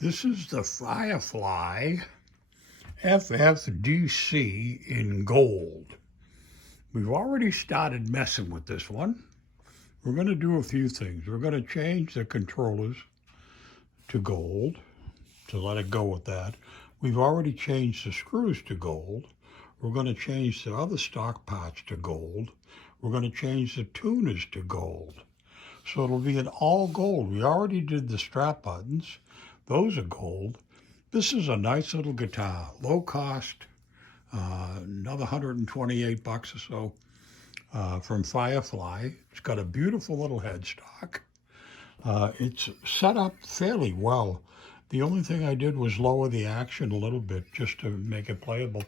This is the Firefly FFDC in gold. We've already started messing with this one. We're going to do a few things. We're going to change the controllers to gold, to let it go with that. We've already changed the screws to gold. We're going to change the other stock parts to gold. We're going to change the tuners to gold. So it'll be an all gold. We already did the strap buttons. Those are gold. This is a nice little guitar, low cost, another 128 bucks or so from Firefly. It's got a beautiful little headstock. It's set up fairly well. The only thing I did was lower the action a little bit just to make it playable.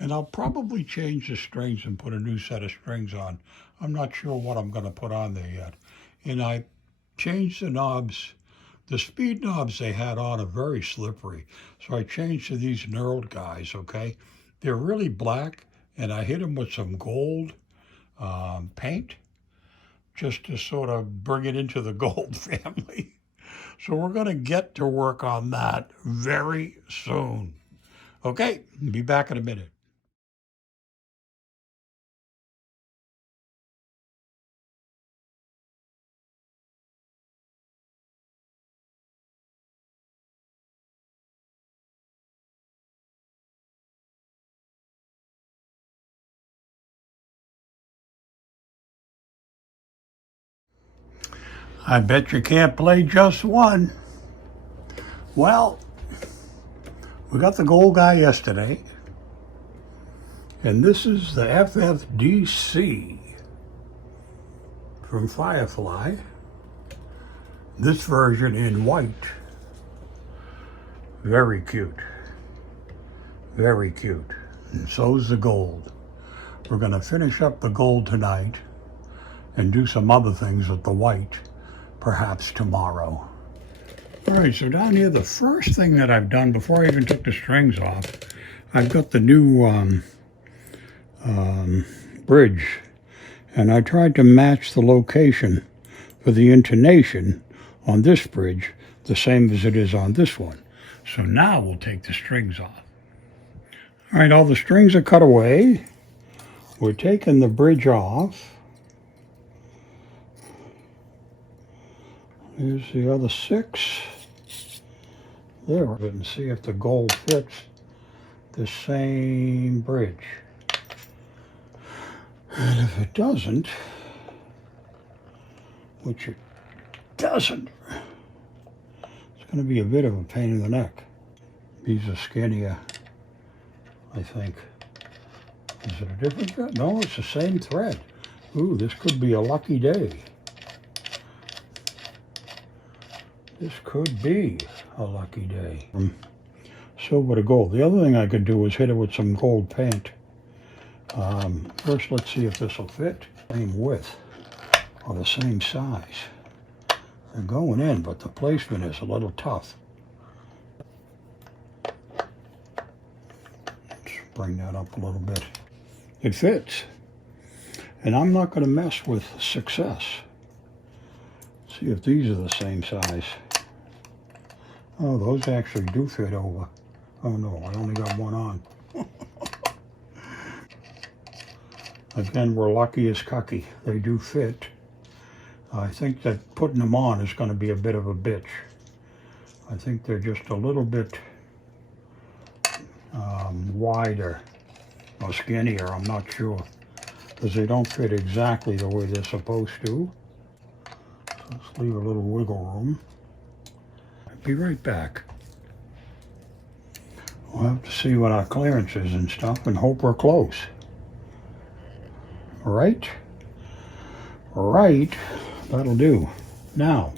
And I'll probably change the strings and put a new set of strings on. I'm not sure what I'm going to put on there yet. And I changed the knobs. The speed knobs they had on are very slippery. So I changed to these knurled guys, okay? They're really black, and I hit them with some gold paint just to sort of bring it into the gold family. So we're going to get to work on that very soon. Okay, be back in a minute. I bet you can't play just one. Well, we got the gold guy yesterday, and this is the FFDC from Firefly. This version in white. Very cute. Very cute. And so's the gold. We're going to finish up the gold tonight and do some other things with the white, perhaps tomorrow. All right, so down here, the first thing that I've done before I even took the strings off, I've got the new bridge, and I tried to match the location for the intonation on this bridge the same as it is on this one. So now we'll take the strings off. All right, all the strings are cut away. We're taking the bridge off. Here's the other 6. There, and see if the gold fits the same bridge. And if it doesn't, which it doesn't, it's going to be a bit of a pain in the neck. These are skinnier, I think. Is it a different thread? No, it's the same thread. Ooh, this could be a lucky day. This could be a lucky day. From silver to gold. The other thing I could do is hit it with some gold paint. First, let's see if this will fit. Same width or the same size. They're going in, but the placement is a little tough. Let's bring that up a little bit. It fits. And I'm not going to mess with success. See if these are the same size. Oh, those actually do fit over. Oh no, I only got one on. Again, we're lucky as cucky. They do fit. I think that putting them on is going to be a bit of a bitch. I think they're just a little bit wider or skinnier, I'm not sure. Because they don't fit exactly the way they're supposed to. So let's leave a little wiggle room. I'll be right back. We'll have to see what our clearance is and stuff and hope we're close. Right? Right. That'll do. Now,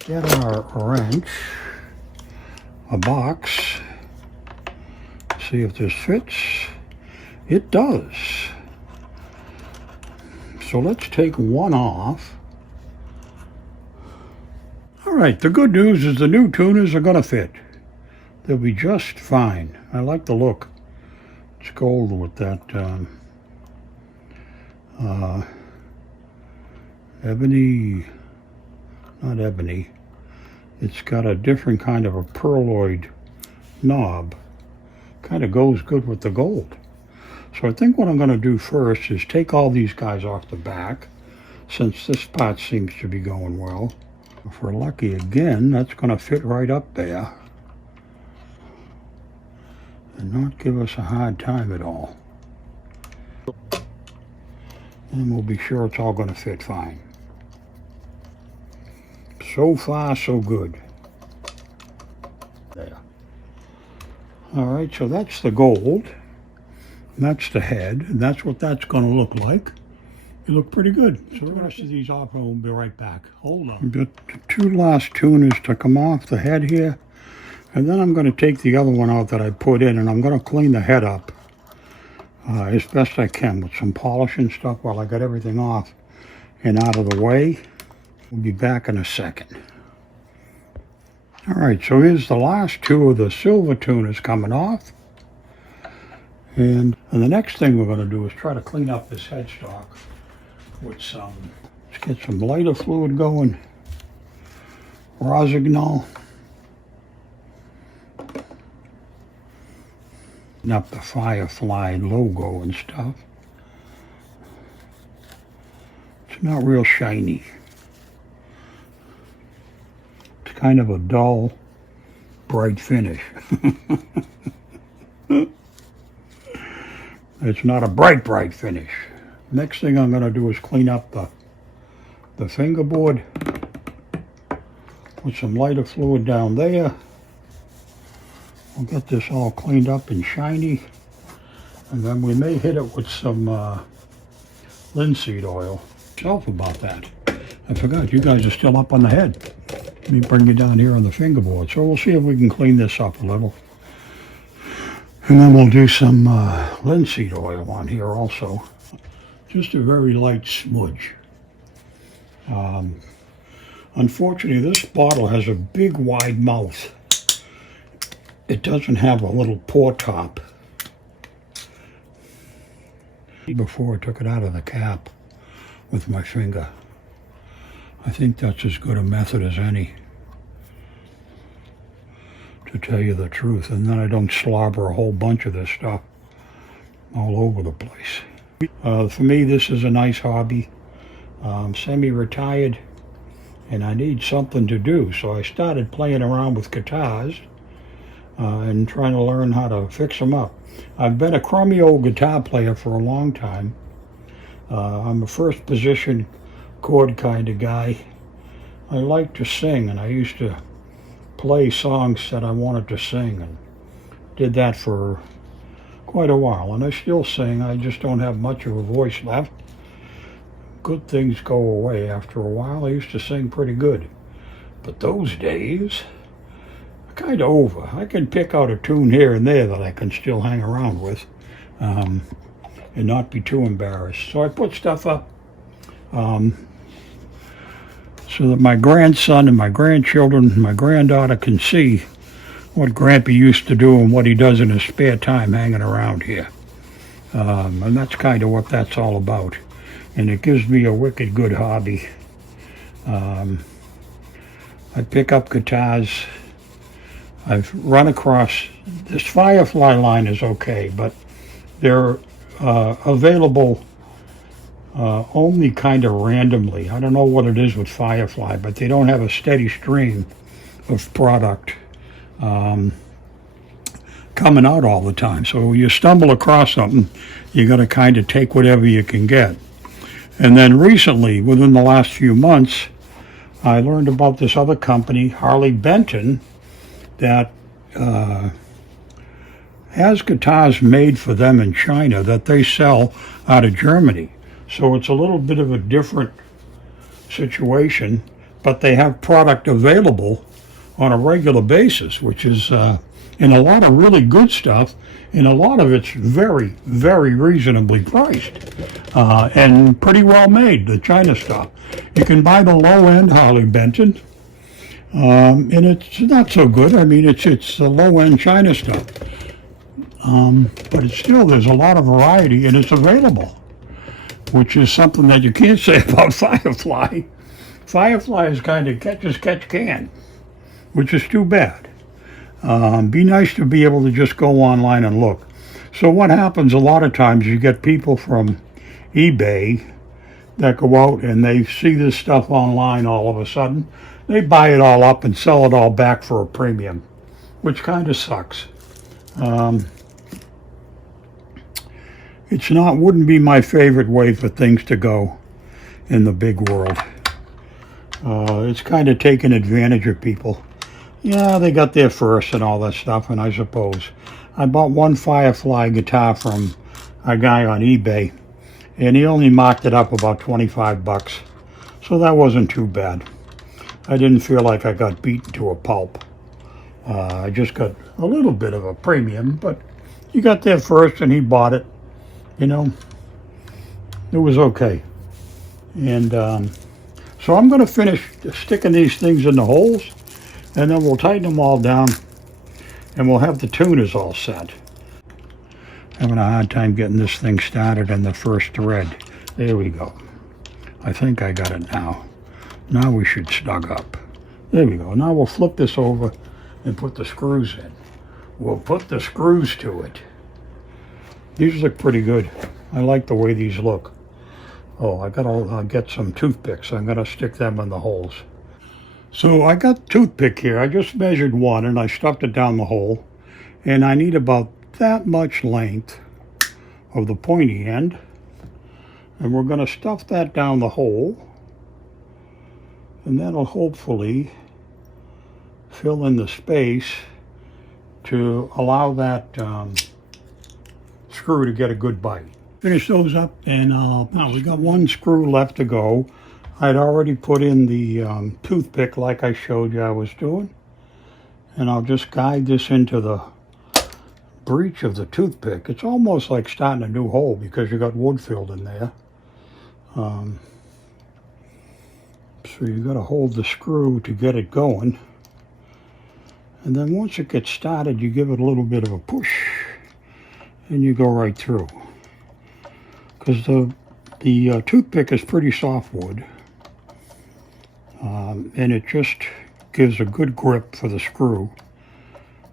get our wrench, a box, see if this fits. It does. So let's take one off. All right, the good news is the new tuners are going to fit. They'll be just fine. I like the look. It's gold with that ebony, not ebony, It's got a different kind of a pearloid knob. Kind of goes good with the gold. So I think what I'm going to do first is take all these guys off the back, since this part seems to be going well. If we're lucky again, that's going to fit right up there and not give us a hard time at all. And we'll be sure it's all going to fit fine. So far, so good. There. All right, so that's the gold. That's the head, and that's what that's going to look like. You look pretty good. So we're going to see these off, and we'll be right back. Hold on. The two last tuners to come off the head here, and then I'm going to take the other one out that I put in, and I'm going to clean the head up as best I can with some polish and stuff while I got everything off and out of the way. We'll be back in a second. All right, so here's the last two of the silver tuners coming off. And the next thing we're going to do is try to clean up this headstock with some, let's get some lighter fluid going, Rosignol, and up the Firefly logo and stuff. It's not real shiny. It's kind of a dull, bright finish. It's not a bright finish. Next thing I'm going to do is clean up the fingerboard with some lighter fluid down there. We'll get this all cleaned up and shiny, and then we may hit it with some linseed oil. Self about that. I forgot, you guys are still up on the head. Let me bring you down here on the fingerboard. So we'll see if we can clean this up a little. And then we'll do some linseed oil on here also. Just a very light smudge. Unfortunately, this bottle has a big wide mouth. It doesn't have a little pour top. Before I took it out of the cap with my finger. I think that's as good a method as any, to tell you the truth, and then I don't slobber a whole bunch of this stuff all over the place. For me, this is a nice hobby. I'm semi-retired, and I need something to do, so I started playing around with guitars and trying to learn how to fix them up. I've been a crummy old guitar player for a long time. I'm a first position chord kind of guy. I like to sing, and I used to play songs that I wanted to sing, and did that for quite a while. And I still sing, I just don't have much of a voice left. Good things go away after a while. I used to sing pretty good, but those days are kind of over. I can pick out a tune here and there that I can still hang around with and not be too embarrassed. So I put stuff up so that my grandson and my grandchildren and my granddaughter can see what Grampy used to do and what he does in his spare time hanging around here. And that's kind of what that's all about. And it gives me a wicked good hobby. I pick up guitars. I've run across, this Firefly line is okay, but they're available only kind of randomly. I don't know what it is with Firefly, but they don't have a steady stream of product coming out all the time. So when you stumble across something, you got to kind of take whatever you can get. And then recently, within the last few months, I learned about this other company, Harley Benton, that has guitars made for them in China that they sell out of Germany. So it's a little bit of a different situation, but they have product available on a regular basis, which is in a lot of really good stuff, and a lot of it's very, very reasonably priced and pretty well made, the China stuff. You can buy the low-end Harley Benton, and it's not so good. I mean, it's the low-end China stuff. But it's still, there's a lot of variety, and it's available, which is something that you can't say about Firefly. Firefly is kind of catch as catch can. which is too bad. Be nice to be able to just go online and look. So what happens a lot of times, you get people from eBay that go out and they see this stuff online all of a sudden. They buy it all up and sell it all back for a premium, which kind of sucks. Wouldn't be my favorite way for things to go in the big world. It's kind of taking advantage of people. Yeah, they got there first and all that stuff, and I suppose. I bought one Firefly guitar from a guy on eBay, and he only marked it up about 25 bucks. So that wasn't too bad. I didn't feel like I got beaten to a pulp. I just got a little bit of a premium, but he got there first and he bought it. You know, it was okay. And so I'm going to finish sticking these things in the holes, and then we'll tighten them all down, and we'll have the tuners all set. Having a hard time getting this thing started in the first thread. There we go. I think I got it now. Now we should snug up. There we go. Now we'll flip this over and put the screws in. We'll put the screws to it. These look pretty good. I like the way these look. Oh, I gotta get some toothpicks. I'm gonna stick them in the holes. So I got toothpick here. I just measured one and I stuffed it down the hole. And I need about that much length of the pointy end. And we're gonna stuff that down the hole. And that'll hopefully fill in the space to allow that screw to get a good bite. Finish those up, and now we got one screw left to go. I'd already put in the toothpick like I showed you I was doing, and I'll just guide this into the breech of the toothpick. It's almost like starting a new hole because you got wood filled in there. So you got to hold the screw to get it going, and then once it gets started, you give it a little bit of a push, and you go right through. Because the toothpick is pretty soft wood, and it just gives a good grip for the screw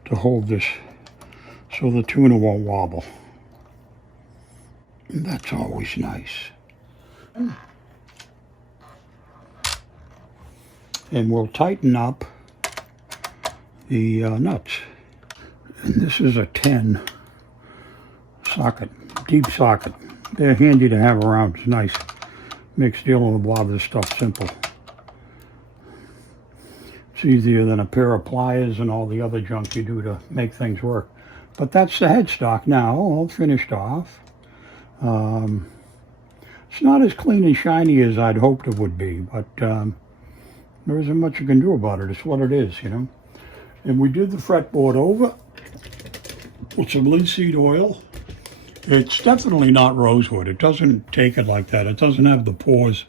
to hold this so the tuner won't wobble. And that's always nice. And we'll tighten up the nuts. And this is a 10 socket, deep socket. They're handy to have around. It's nice. Makes dealing with a lot of this stuff simple. It's easier than a pair of pliers and all the other junk you do to make things work. But that's the headstock now, all finished off. It's not as clean and shiny as I'd hoped it would be, but there isn't much you can do about it. It's what it is, you know. And we did the fretboard over with some linseed oil. It's definitely not rosewood. It doesn't take it like that. It doesn't have the pores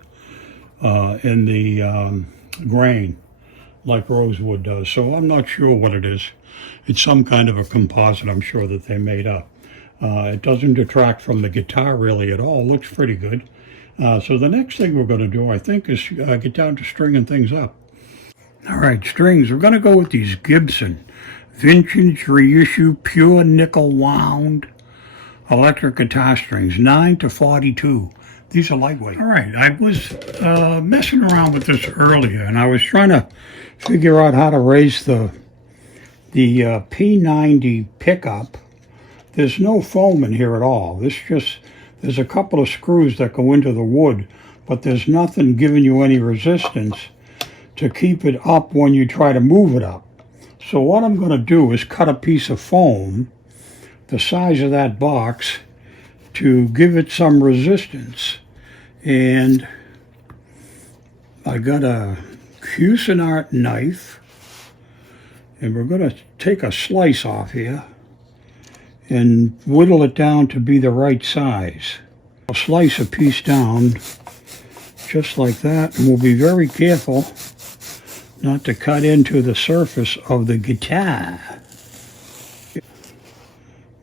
in the grain like rosewood does. So I'm not sure what it is. It's some kind of a composite, I'm sure, that they made up. It doesn't detract from the guitar really at all. It looks pretty good. So the next thing we're going to do, I think, is get down to stringing things up. All right, strings. We're going to go with these Gibson vintage reissue pure nickel wound electric guitar strings, 9 to 42. These are lightweight. All right, I was messing around with this earlier, and I was trying to figure out how to raise the P90 pickup. There's no foam in here at all. There's a couple of screws that go into the wood, but there's nothing giving you any resistance to keep it up when you try to move it up. So what I'm going to do is cut a piece of foam the size of that box to give it some resistance. And I got a Cuisinart knife, and we're going to take a slice off here and whittle it down to be the right size. I'll slice a piece down just like that, and we'll be very careful not to cut into the surface of the guitar.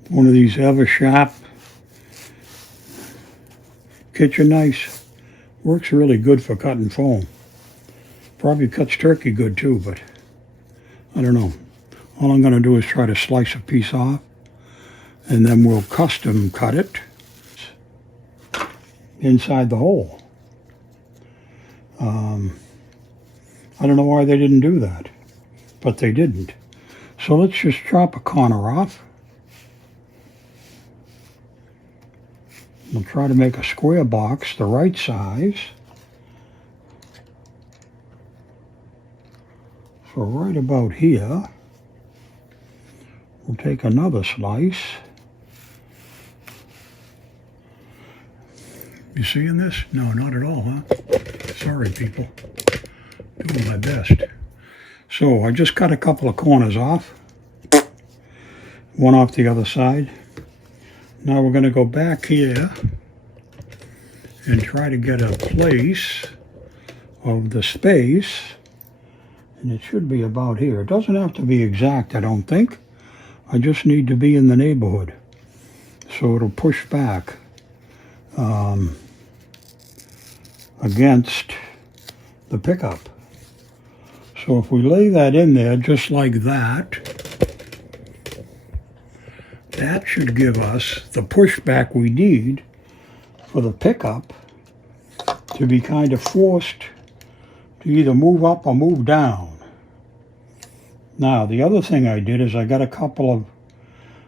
One of these Eversharp kitchen knives. Works really good for cutting foam. Probably cuts turkey good too, but I don't know. All I'm going to do is try to slice a piece off, and then we'll custom cut it inside the hole. I don't know why they didn't do that, but they didn't. So let's just chop a corner off. We'll try to make a square box the right size. So right about here, we'll take another slice. You seeing this? No, not at all, huh? Sorry, people. Doing my best. So I just cut a couple of corners off. One off the other side. Now we're going to go back here and try to get a place of the space. And it should be about here. It doesn't have to be exact, I don't think. I just need to be in the neighborhood. So it'll push back against the pickup. So if we lay that in there just like that, that should give us the pushback we need for the pickup to be kind of forced to either move up or move down. Now, the other thing I did is I got a couple of,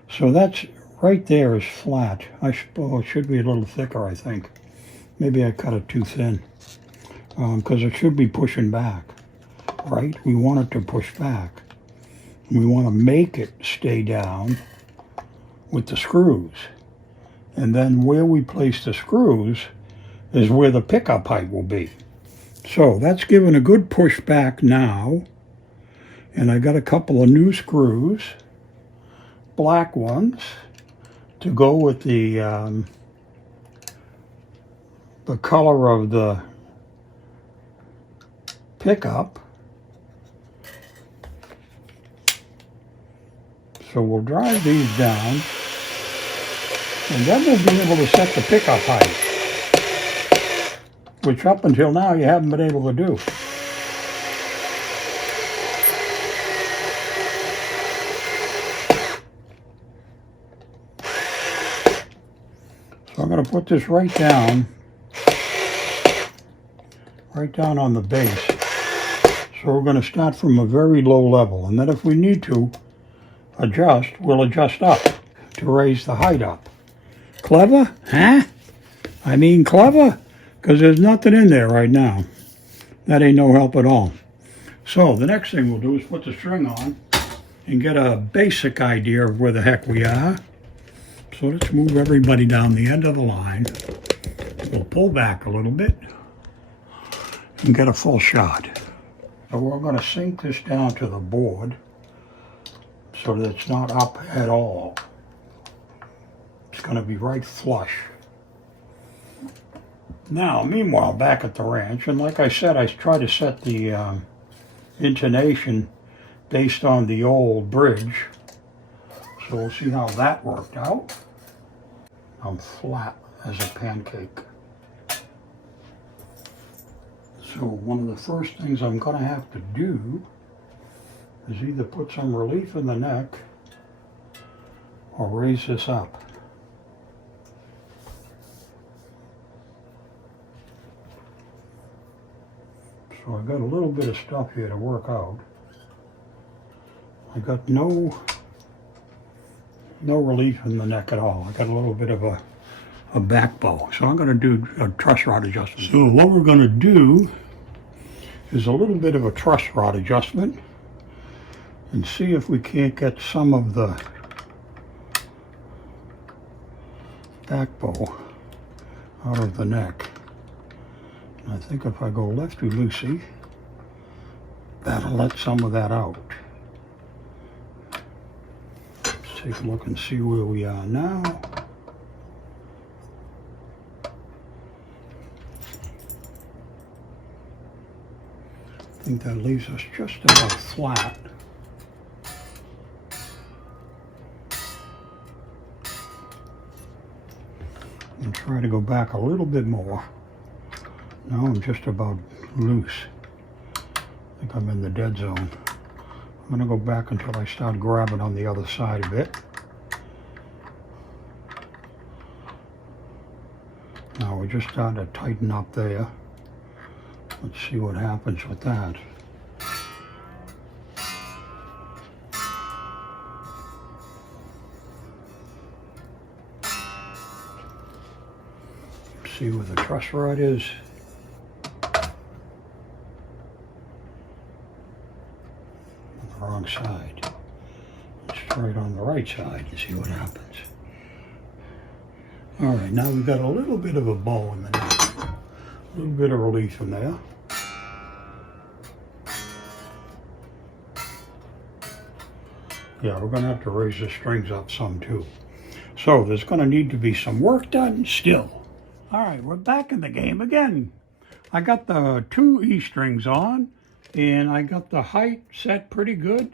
so that's right there is flat. It should be a little thicker, I think. Maybe I cut it too thin because it should be pushing back, right? We want it to push back. We want to make it stay down with the screws. And then where we place the screws is where the pickup height will be. So that's given a good push back now. And I got a couple of new screws, black ones, to go with the color of the pickup. So we'll drive these down, and then we'll be able to set the pickup height, which up until now you haven't been able to do. So I'm going to put this right down on the base. So we're going to start from a very low level, and then if we need to adjust, we'll adjust up to raise the height up. Clever? Huh? I mean clever? Because there's nothing in there right now. That ain't no help at all. So the next thing we'll do is put the string on and get a basic idea of where the heck we are. So let's move everybody down the end of the line. We'll pull back a little bit and get a full shot. So we're going to sink this down to the board so that it's not up at all. It's going to be right flush. Now, meanwhile, back at the ranch, and like I said, I try to set the intonation based on the old bridge. So we'll see how that worked out. I'm flat as a pancake. So one of the first things I'm going to have to do is either put some relief in the neck or raise this up. So I've got a little bit of stuff here to work out. I got no relief in the neck at all. I got a little bit of a back bow. So I'm going to do a truss rod adjustment. So what we're going to do is a little bit of a truss rod adjustment and see if we can't get some of the back bow out of the neck. And I think if I go lefty-loosey, that'll let some of that out. Let's take a look and see where we are now. I think that leaves us just about flat. And try to go back a little bit more. Now I'm just about loose. I think I'm in the dead zone. I'm going to go back until I start grabbing on the other side of it. Now we're just starting to tighten up there. Let's see what happens with that. See where the truss rod is. On the wrong side. Let's try it on the right side and see what happens. All right, now we've got a little bit of a bow in the neck. A little bit of relief in there. Yeah, we're gonna have to raise the strings up some too. So there's gonna need to be some work done still. All right, we're back in the game again. I got the 2 E strings on, and I got the height set pretty good.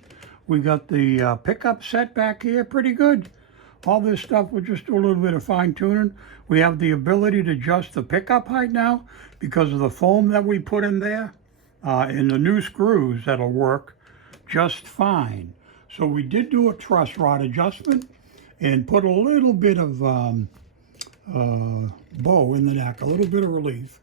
We got the pickup set back here pretty good. All this stuff, we'll just do a little bit of fine tuning. We have the ability to adjust the pickup height now because of the foam that we put in there. And the new screws that'll work just fine. So we did do a truss rod adjustment and put a little bit of bow in the neck, a little bit of relief.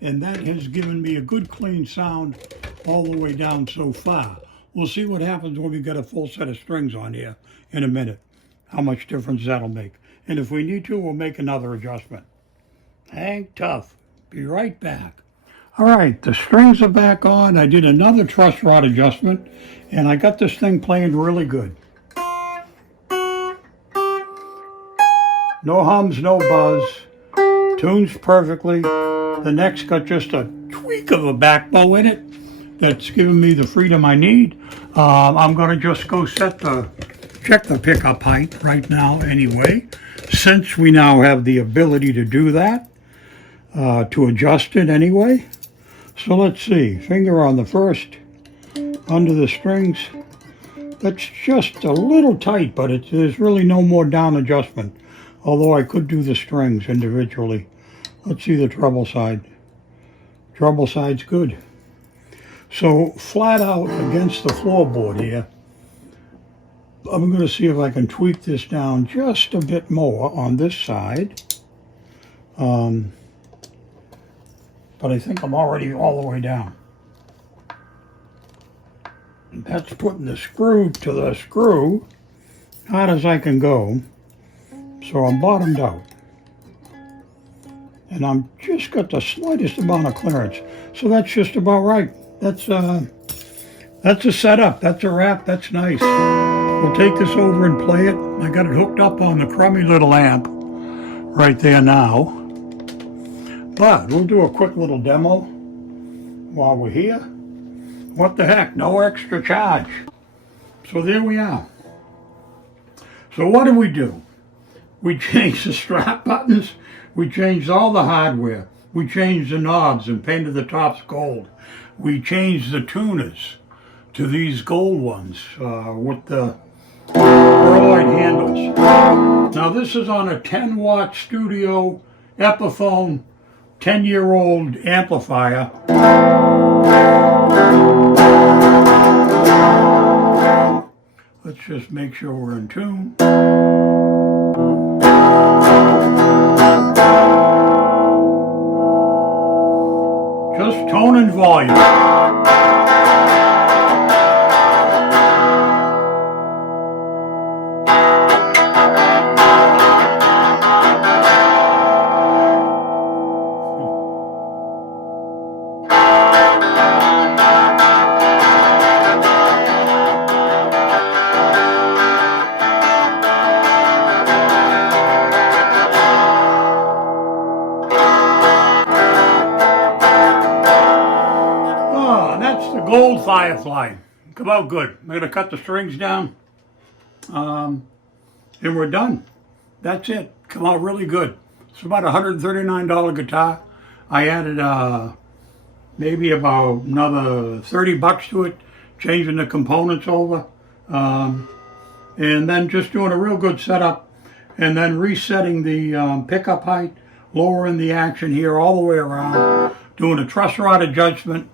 And that has given me a good clean sound all the way down so far. We'll see what happens when we get a full set of strings on here in a minute. How much difference that'll make. And if we need to, we'll make another adjustment. Hang tough. Be right back. All right, the strings are back on. I did another truss rod adjustment, and I got this thing playing really good. No hums, no buzz. Tunes perfectly. The neck's got just a tweak of a back bow in it. That's giving me the freedom I need. I'm gonna just go check the pickup height right now anyway, since we now have the ability to do that, to adjust it anyway. So let's see, finger on the first, under the strings. That's just a little tight, but there's really no more down adjustment, although I could do the strings individually. Let's see the treble side. Treble side's good. So flat out against the floorboard here, I'm going to see if I can tweak this down just a bit more on this side. But I think I'm already all the way down. And that's putting the screw to the screw, hard as I can go. So I'm bottomed out. And I'm just got the slightest amount of clearance. So that's just about right. That's a setup. That's a wrap. That's nice. We'll take this over and play it. I got it hooked up on the crummy little amp right there now. But we'll do a quick little demo while we're here. What the heck, no extra charge. So there we are. So what do? We changed the strap buttons. We changed all the hardware. We changed the knobs and painted the tops gold. We changed the tuners to these gold ones with the pearlite handles. Now this is on a 10-watt studio Epiphone 10-year-old amplifier. Let's just make sure we're in tune. Just tone and volume. Gold Firefly. Come out good. I'm going to cut the strings down. And we're done. That's it. Come out really good. It's about a $139 guitar. I added maybe about another 30 bucks to it, changing the components over. And then just doing a real good setup. And then resetting the pickup height, lowering the action here all the way around, doing a truss rod adjustment.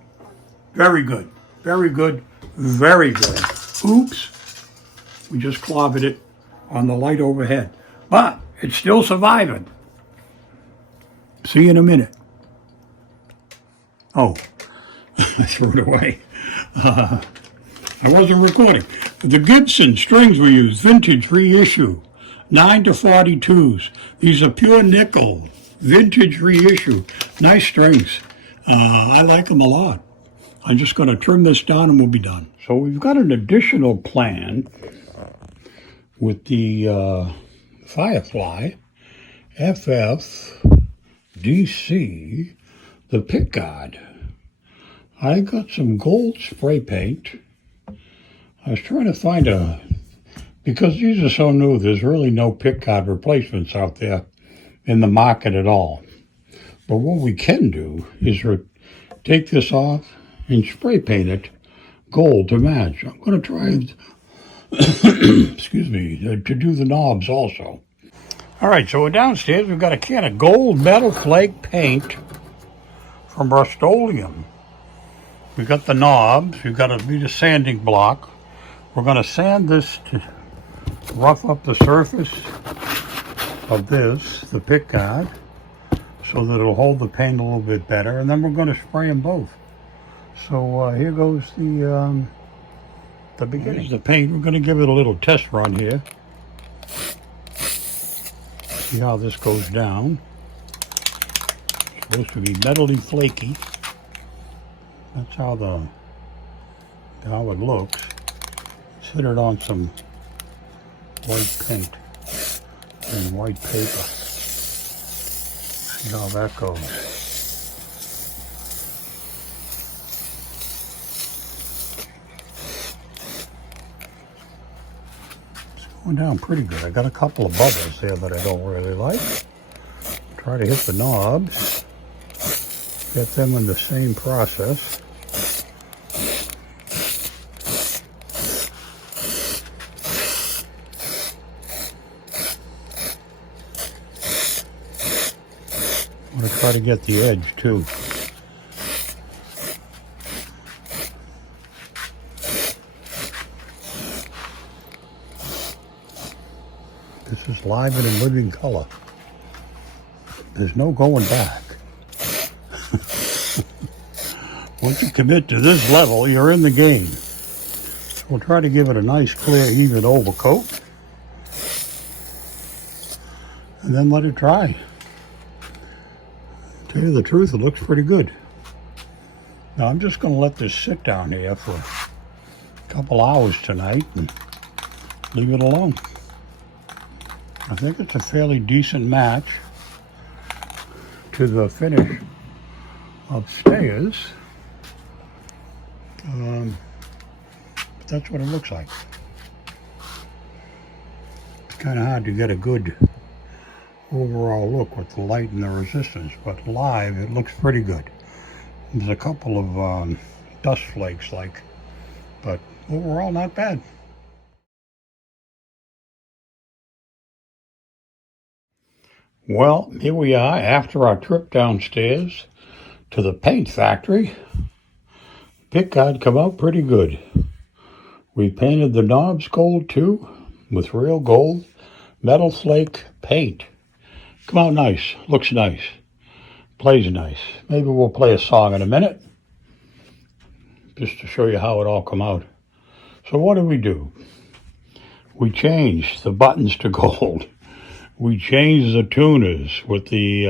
Very good, very good, very good. Oops, we just clobbered it on the light overhead. But it's still surviving. See you in a minute. Oh, I threw it away. I wasn't recording. The Gibson strings we use, vintage reissue, 9 to 42s. These are pure nickel, vintage reissue. Nice strings. I like them a lot. I'm just going to trim this down and we'll be done. So we've got an additional plan with the Firefly FFDC, the pickguard. I got some gold spray paint. I was trying to find because these are so new, there's really no pickguard replacements out there in the market at all. But what we can do is take this off and spray paint it gold to match. I'm going to try, excuse me, to do the knobs also. All right, so we're downstairs. We've got a can of gold metal flake paint from Rust-Oleum. We've got the knobs. We've got a bit of sanding block. We're going to sand this to rough up the surface of this, the pickguard, so that it'll hold the paint a little bit better. And then we're going to spray them both. So here goes the beginning. Here's the paint. We're going to give it a little test run here. See how this goes down. It's supposed to be metally flaky. That's how it looks. Let's hit it on some white paint and white paper. See how that goes. It's going down pretty good. I got a couple of bubbles there that I don't really like. Try to hit the knobs. Get them in the same process. I'm going to try to get the edge too. This is live and in living color. There's no going back. Once you commit to this level, you're in the game. So we'll try to give it a nice, clear, even overcoat. And then let it dry. To tell you the truth, it looks pretty good. Now I'm just going to let this sit down here for a couple hours tonight and leave it alone. I think it's a fairly decent match to the finish upstairs. But that's what it looks like. It's kind of hard to get a good overall look with the light and the resistance, but live it looks pretty good. There's a couple of dust flakes but overall not bad. Well, here we are after our trip downstairs to the paint factory. Pickguard come out pretty good. We painted the knobs gold too, with real gold metal flake paint. Come out nice, looks nice, plays nice. Maybe we'll play a song in a minute, just to show you how it all come out. So what did we do? We changed the buttons to gold. We changed the tuners with the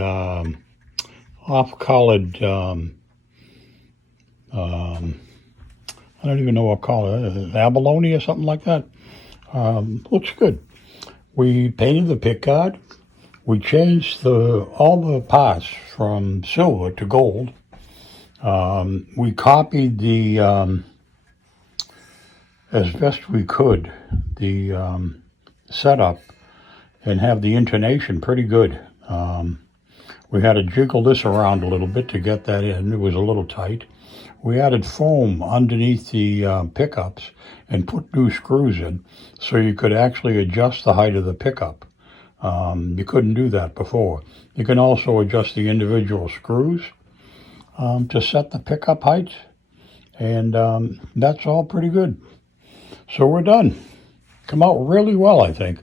off-colored, I don't even know what to call it, abalone or something like that. Looks good. We painted the pickguard. We changed all the parts from silver to gold. We copied as best we could, the setup and have the intonation pretty good. We had to jiggle this around a little bit to get that in. It was a little tight. We added foam underneath the pickups and put new screws in so you could actually adjust the height of the pickup. You couldn't do that before. You can also adjust the individual screws to set the pickup height, and that's all pretty good. So we're done. Come out really well, I think.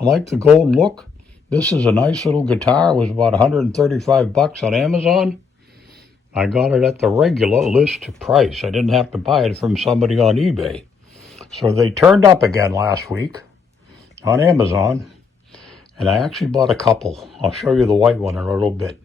I like the gold look. This is a nice little guitar. It was about 135 bucks on Amazon. I got it at the regular list price. I didn't have to buy it from somebody on eBay. So they turned up again last week on Amazon, and I actually bought a couple. I'll show you the white one in a little bit.